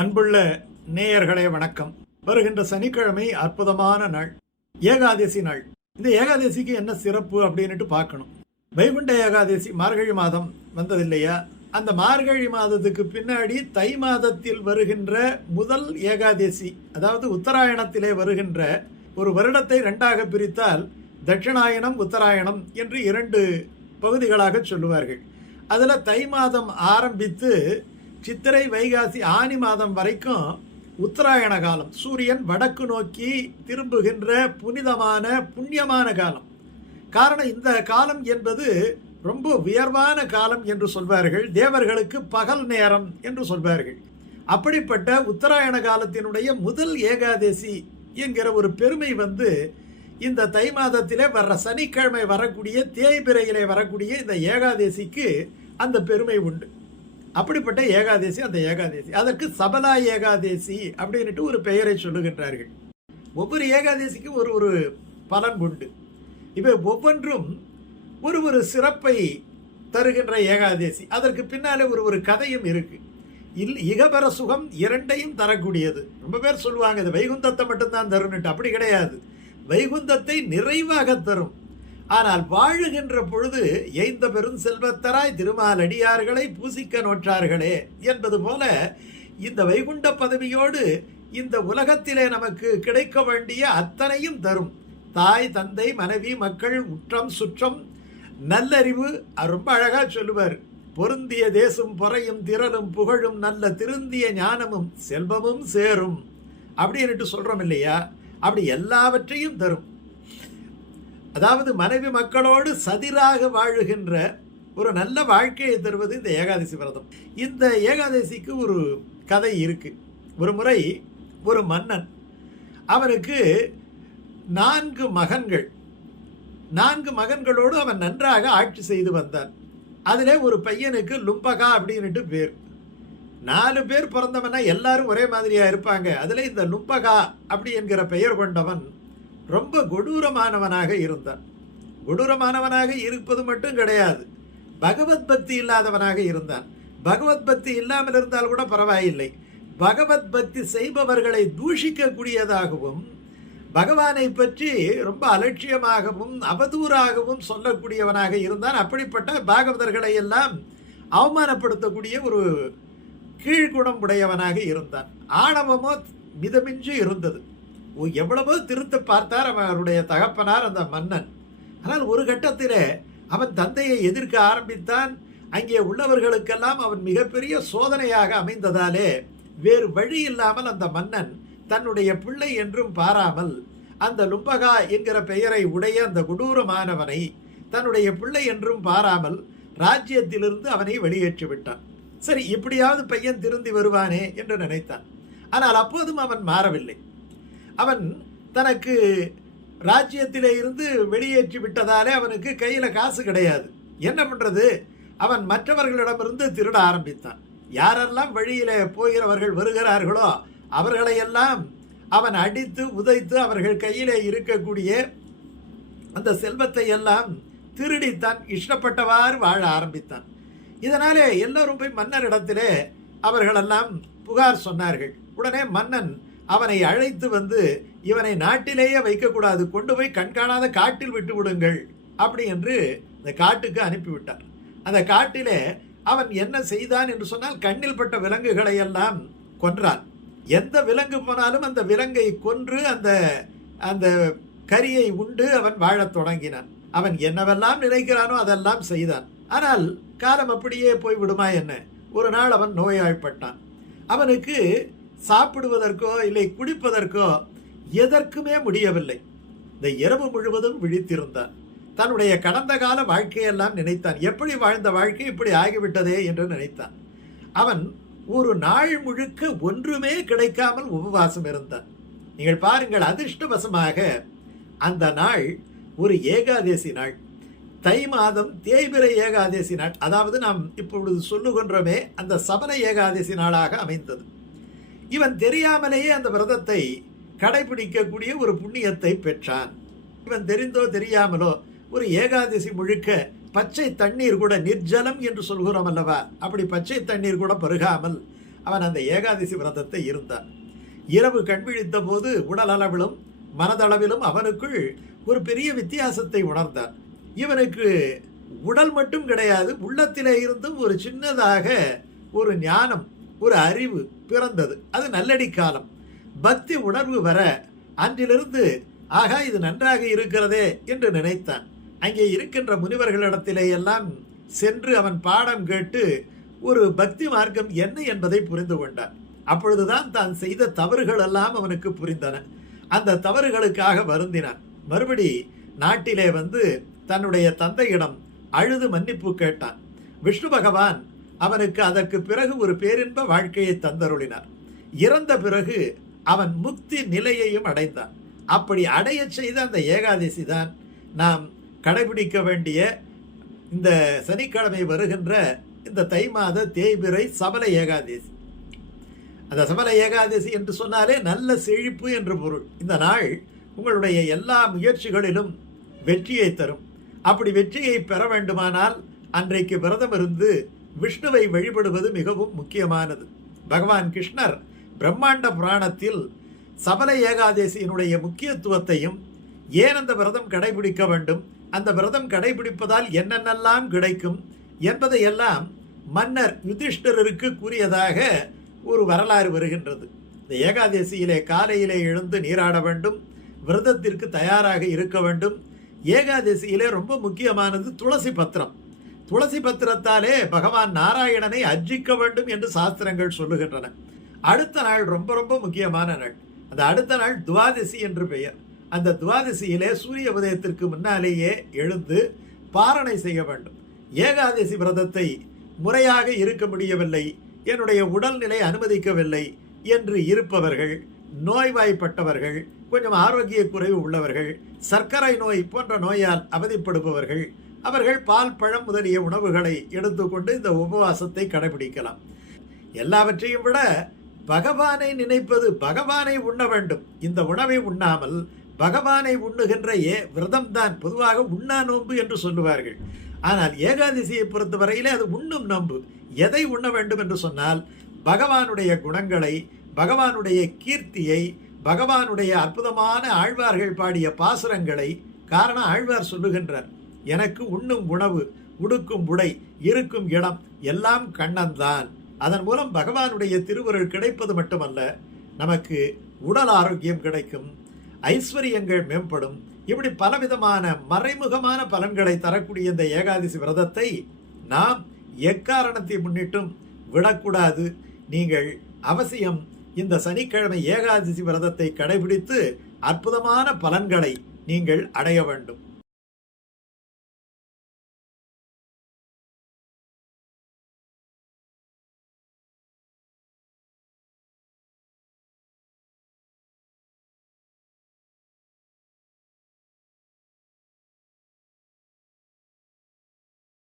அன்புள்ள நேயர்களே வணக்கம். வருகின்ற சனிக்கிழமை அற்புதமான நாள். ஏகாதசி நாள். இந்த ஏகாதசிக்கு என்ன சிறப்பு அப்படின்னுட்டு பார்க்கணும். வைகுண்ட ஏகாதசி மார்கழி மாதம் வந்தது இல்லையா அந்த மார்கழி மாதத்துக்கு பின்னாடி தை மாதத்தில் வருகின்ற முதல் ஏகாதசி அதாவது உத்தராயணத்திலே வருகின்ற ஒரு வருடத்தை ரெண்டாக பிரித்தால் தட்சிணாயனம் உத்தராயணம் என்று இரண்டு பகுதிகளாக சொல்லுவார்கள். அதில் தை மாதம் ஆரம்பித்து சித்திரை வைகாசி ஆனி மாதம் வரைக்கும் உத்தராயண காலம் சூரியன் வடக்கு நோக்கி திரும்புகின்ற புனிதமான புண்ணியமான காலம். காரணம் இந்த காலம் என்பது ரொம்ப உயர்வான காலம் என்று சொல்வார்கள். தேவர்களுக்கு பகல் நேரம் என்று சொல்வார்கள். அப்படிப்பட்ட உத்தராயண காலத்தினுடைய முதல் ஏகாதசி என்கிற ஒரு பெருமை வந்து இந்த தை மாதத்திலே வர்ற சனிக்கிழமை வரக்கூடிய தேய்பிரையிலே வரக்கூடிய இந்த ஏகாதசிக்கு அந்த பெருமை உண்டு. அப்படிப்பட்ட ஏகாதசி அந்த ஏகாதசி. அதற்கு சபலா ஏகாதசி அப்படின்ட்டு ஒரு பெயரை சொல்லுகின்றார்கள். ஒவ்வொரு ஏகாதசிக்கும் ஒரு ஒரு பலன் உண்டு. இவை ஒவ்வொன்றும் ஒரு ஒரு சிறப்பை தருகின்ற ஏகாதசி. அதற்கு பின்னாலே ஒரு ஒரு கதையும் இருக்கு. இல் இகபர சுகம் இரண்டையும் தரக்கூடியது. ரொம்ப பேர் சொல்லுவாங்க இது வைகுந்தத்தை மட்டும்தான் தரும்னுட்டு. அப்படி கிடையாது. வைகுந்தத்தை நிறைவாக தரும். ஆனால் வாழுகின்ற பொழுது எய்ந்த பெரும் செல்வத்தராய் திருமாலடியார்களை பூசிக்க நோற்றார்களே என்பது போல இந்த வைகுண்ட பதவியோடு இந்த உலகத்திலே நமக்கு கிடைக்க வேண்டிய அத்தனையும் தரும். தாய் தந்தை மனைவி மக்கள் உற்றம் சுற்றம் நல்லறிவு ரொம்ப அழகாக சொல்லுவார். பொருந்திய தேசம் பொறையும் திறனும் புகழும் நல்ல திருந்திய ஞானமும் செல்வமும் சேரும். அப்படின்னுட்டு சொல்கிறோம் இல்லையா? அப்படி எல்லாவற்றையும் தரும். அதாவது மனைவி மக்களோடு சதிராக வாழுகின்ற ஒரு நல்ல வாழ்க்கையை தருவது இந்த ஏகாதசி விரதம். இந்த ஏகாதசிக்கு ஒரு கதை இருக்கு. ஒரு முறை ஒரு மன்னன் அவனுக்கு நான்கு மகன்கள். நான்கு மகன்களோடு அவன் நன்றாக ஆட்சி செய்து வந்தான். அதிலே ஒரு பையனுக்கு லும்பகா அப்படின்னுட்டு பேர். நாலு பேர் பிறந்தவனா எல்லாரும் ஒரே மாதிரியா இருப்பாங்க. அதில் இந்த லும்பகா அப்படி என்கிற பெயர் கொண்டவன் ரொம்ப கொடூரமானவனாக இருந்தான். கொடூரமானவனாக இருப்பது மட்டும் கிடையாது. பகவத் பக்தி இல்லாதவனாக இருந்தான். பகவத் பக்தி இல்லாமல் இருந்தால் கூட பரவாயில்லை. பகவத் பக்தி செய்பவர்களை தூஷிக்கக்கூடியதாகவும் பகவானை பற்றி ரொம்ப அலட்சியமாகவும் அவதூறாகவும் சொல்லக்கூடியவனாக இருந்தான். அப்படிப்பட்ட பாகவதர்களை எல்லாம் அவமானப்படுத்தக்கூடிய ஒரு கீழ்குணம் உடையவனாக இருந்தான். ஆணவமோ மிதமின்றி இருந்தது. எவ்வளவோ திருத்த பார்த்தார் அவருடைய தகப்பனார் அந்த மன்னன். ஆனால் ஒரு கட்டத்தில் அவன் தந்தையை எதிர்க்க ஆரம்பித்தான். அங்கே உள்ளவர்களுக்கெல்லாம் அவன் மிகப்பெரிய சோதனையாக அமைந்ததாலே வேறு வழி இல்லாமல் அந்த மன்னன் தன்னுடைய பிள்ளை என்றும் பாராமல் அந்த லும்பகா என்கிற பெயரை உடைய அந்த கொடூரமானவனை தன்னுடைய பிள்ளை என்றும் பாராமல் ராஜ்யத்திலிருந்து அவனை வெளியேற்றி விட்டான். சரி இப்படியாவது பையன் திருந்தி வருவானே என்று நினைத்தான். ஆனால் அப்போதும் அவன் மாறவில்லை. அவன் தனக்கு ராஜ்யத்திலே இருந்து வெளியேற்றி விட்டதாலே அவனுக்கு கையில் காசு கிடையாது. என்ன பண்ணுறது அவன் மற்றவர்களிடமிருந்து திருட ஆரம்பித்தான். யாரெல்லாம் வழியிலே போகிறவர்கள் வருகிறார்களோ அவர்களையெல்லாம் அவன் அடித்து உதைத்து அவர்கள் கையிலே இருக்கக்கூடிய அந்த செல்வத்தை எல்லாம் திருடித்தான் இஷ்டப்பட்டவாறு வாழ ஆரம்பித்தான். இதனாலே எல்லோரும் போய் மன்னரிடத்திலே அவர்களெல்லாம் புகார் சொன்னார்கள். உடனே மன்னன் அவனை அழைத்து வந்து இவனை நாட்டிலேயே வைக்கக்கூடாது கொண்டு போய் கண்காணாத காட்டில் விட்டு விடுங்கள் அப்படி என்று இந்த காட்டுக்கு அனுப்பிவிட்டார். அந்த காட்டிலே அவன் என்ன செய்தான் என்று சொன்னால் கண்ணில் பட்ட விலங்குகளை எல்லாம் கொன்றான். எந்த விலங்கு போனாலும் அந்த விலங்கை கொன்று அந்த அந்த கரியை உண்டு அவன் வாழத் தொடங்கினான். அவன் என்னவெல்லாம் நினைக்கிறானோ அதெல்லாம் செய்தான். ஆனால் காலம் அப்படியே போய் விடுமா என்ன? ஒரு நாள் அவன் நோயாழ்பட்டான் அவனுக்கு சாப்பிடுவதற்கோ இல்லை குடிப்பதற்கோ எதற்குமே முடியவில்லை. இந்த இரவு முழுவதும் விழித்திருந்தான். தன்னுடைய கடந்த கால வாழ்க்கையெல்லாம் நினைத்தான். எப்படி வாழ்ந்த வாழ்க்கை இப்படி ஆகிவிட்டதே என்று நினைத்தான். அவன் ஒரு நாள் முழுக்க ஒன்றுமே கிடைக்காமல் உபவாசம் இருந்தான். நீங்கள் பாருங்கள் அதிர்ஷ்டவசமாக அந்த நாள் ஒரு ஏகாதசி நாள். தை மாதம் தேய்பிரை ஏகாதசி நாள். அதாவது நாம் இப்பொழுது சொல்லுகின்றோமே அந்த சபன ஏகாதசி நாளாக அமைந்தது. இவன் தெரியாமலேயே அந்த விரதத்தை கடைபிடிக்கக்கூடிய ஒரு புண்ணியத்தை பெற்றான். இவன் தெரிந்தோ தெரியாமலோ ஒரு ஏகாதசி முழுக்க பச்சை தண்ணீர் கூட நிர்ஜலம் என்று சொல்கிறோம் அல்லவா? அப்படி பச்சை தண்ணீர் கூட பருகாமல் அவன் அந்த ஏகாதசி விரதத்தை இருந்தான். இரவு கண்விழித்த போது உடல் அளவிலும் மனதளவிலும் அவனுக்குள் ஒரு பெரிய வித்தியாசத்தை உணர்ந்தான். இவனுக்கு உடல் மட்டும் கிடையாது உள்ளத்திலே இருந்தும் ஒரு சின்னதாக ஒரு ஞானம் ஒரு அறிவு பிறந்தது. அது நல்லடி காலம். பக்தி உணர்வு வர அன்றிலிருந்து ஆகா இது நன்றாக இருக்கிறதே என்று நினைத்தான். அங்கே இருக்கின்ற முனிவர்களிடத்திலே எல்லாம் சென்று அவன் பாடம் கேட்டு ஒரு பக்தி மார்க்கம் என்ன என்பதை புரிந்து கொண்டான். அப்பொழுதுதான் தான் செய்த தவறுகள் எல்லாம் அவனுக்கு புரிந்தன. அந்த தவறுகளுக்காக வருந்தினான். மறுபடி நாட்டிலே வந்து தன்னுடைய தந்தையிடம் அழுது மன்னிப்பு கேட்டான். விஷ்ணு பகவான் அவனுக்கு அதற்கு பிறகு ஒரு பேரின்ப வாழ்க்கையை தந்தருளினார். இறந்த பிறகு அவன் முக்தி நிலையையும் அடைந்தான். அப்படி அடையச் செய்த அந்த ஏகாதசி தான் நாம் கடைபிடிக்க வேண்டிய இந்த சனிக்கிழமை வருகின்ற இந்த தை மாத தேய்பிறை சபல ஏகாதசி. அந்த சபல ஏகாதசி என்று சொன்னாலே நல்ல செழிப்பு என்று பொருள். இந்த நாள் உங்களுடைய எல்லா முயற்சிகளிலும் வெற்றியை தரும். அப்படி வெற்றியை பெற வேண்டுமானால் அன்றைக்கு விரதம் இருந்து விஷ்ணுவை வழிபடுவது மிகவும் முக்கியமானது. பகவான் கிருஷ்ணர் பிரம்மாண்ட புராணத்தில் சபல ஏகாதசியினுடைய முக்கியத்துவத்தையும் ஏன் அந்த விரதம் கடைபிடிக்க வேண்டும் அந்த விரதம் கடைபிடிப்பதால் என்னென்னலாம் கிடைக்கும் என்பதையெல்லாம் மன்னர் யுதிஷ்டருக்கு கூறியதாக ஒரு வரலாறு வருகின்றது. இந்த ஏகாதசியிலே காலையிலே எழுந்து நீராட வேண்டும் விரதத்திற்கு தயாராக இருக்க வேண்டும். ஏகாதசியிலே ரொம்ப முக்கியமானது துளசி பத்திரம். துளசி பத்திரத்தாலே பகவான் நாராயணனை அர்ஜிக்க வேண்டும் என்று சாஸ்திரங்கள் சொல்லுகின்றன. அடுத்த நாள் ரொம்ப ரொம்ப முக்கியமான நாள். அந்த அடுத்த நாள் துவாதசி என்று பெயர். அந்த துவாதசியிலே சூரிய உதயத்திற்கு முன்னாலேயே எழுந்து பாரணை செய்ய வேண்டும். ஏகாதசி விரதத்தை முறையாக இருக்க முடியவில்லை என்னுடைய உடல்நிலை அனுமதிக்கவில்லை என்று இருப்பவர்கள் நோய்வாய்ப்பட்டவர்கள் கொஞ்சம் ஆரோக்கிய குறைவு உள்ளவர்கள் சர்க்கரை நோய் போன்ற நோயால் அவதிப்படுபவர்கள் அவர்கள் பால் பழம் முதலிய உணவுகளை எடுத்துக்கொண்டு இந்த உபவாசத்தை கடைபிடிக்கலாம். எல்லாவற்றையும் விட பகவானை நினைப்பது பகவானை உண்ண வேண்டும். இந்த உணவை உண்ணாமல் பகவானை உண்ணுகின்ற ஏ விரதம்தான் பொதுவாக உண்ணா நோன்பு என்று சொல்லுவார்கள். ஆனால் ஏகாதசியை பொறுத்தவரையிலே அது உண்ணும் நோன்பு. எதை உண்ண வேண்டும் என்று சொன்னால் பகவானுடைய குணங்களை பகவானுடைய கீர்த்தியை பகவானுடைய அற்புதமான ஆழ்வார்கள் பாடிய பாசுரங்களை காரணம் ஆழ்வார் சொல்லுகின்றார். எனக்கு உண்ணும் உணவு உடுக்கும் உடை இருக்கும் இடம் எல்லாம் கண்ணன்தான். அதன் மூலம் பகவானுடைய திருவுருள் கிடைப்பது மட்டுமல்ல நமக்கு உடல் ஆரோக்கியம் கிடைக்கும் ஐஸ்வர்யங்கள் மேம்படும். இப்படி பலவிதமான மறைமுகமான பலன்களை தரக்கூடிய இந்த ஏகாதசி விரதத்தை நாம் எக்காரணத்தை முன்னிட்டும் விடக்கூடாது. நீங்கள் அவசியம் இந்த சனிக்கிழமை ஏகாதசி விரதத்தை கடைபிடித்து அற்புதமான பலன்களை நீங்கள் அடைய வேண்டும்.